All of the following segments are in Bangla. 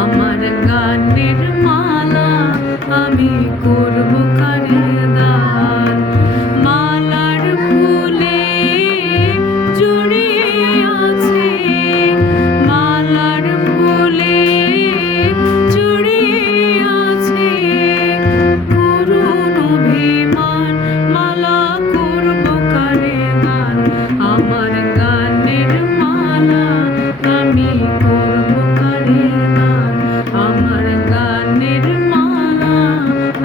আমার গানের মালা আমি করব কারে দান। মালার ফুলে জড়িয়ে আছে, মালার ফুলে জড়িয়ে আছে করুণ অভিমান। মালা করব কারে দান, আমার গানের মালা আমি করব কারে দান। আমার গানের মালা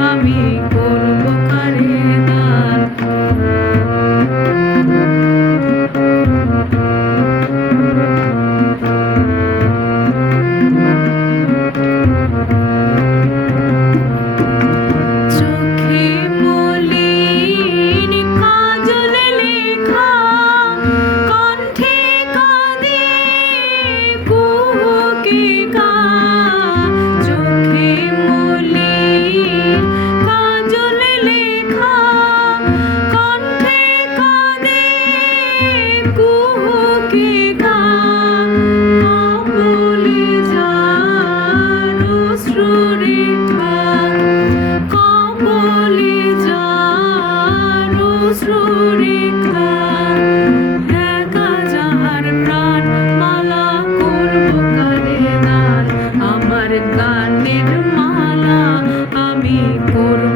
আমি করব কারে দান। চোখে মলিন কাজল লেখা, কণ্ঠে কাঁদে কুহুকে গা। চোখে মলিন কাজল লেখা, কণ্ঠে কাঁদে কুহুকে গা। কমলে যার অশ্রুরেখা, কমলে যার অশ্রুরেখা। একা যাহার প্রাণ, মালা করব কারে দান। আমার গানের মালা আমি করব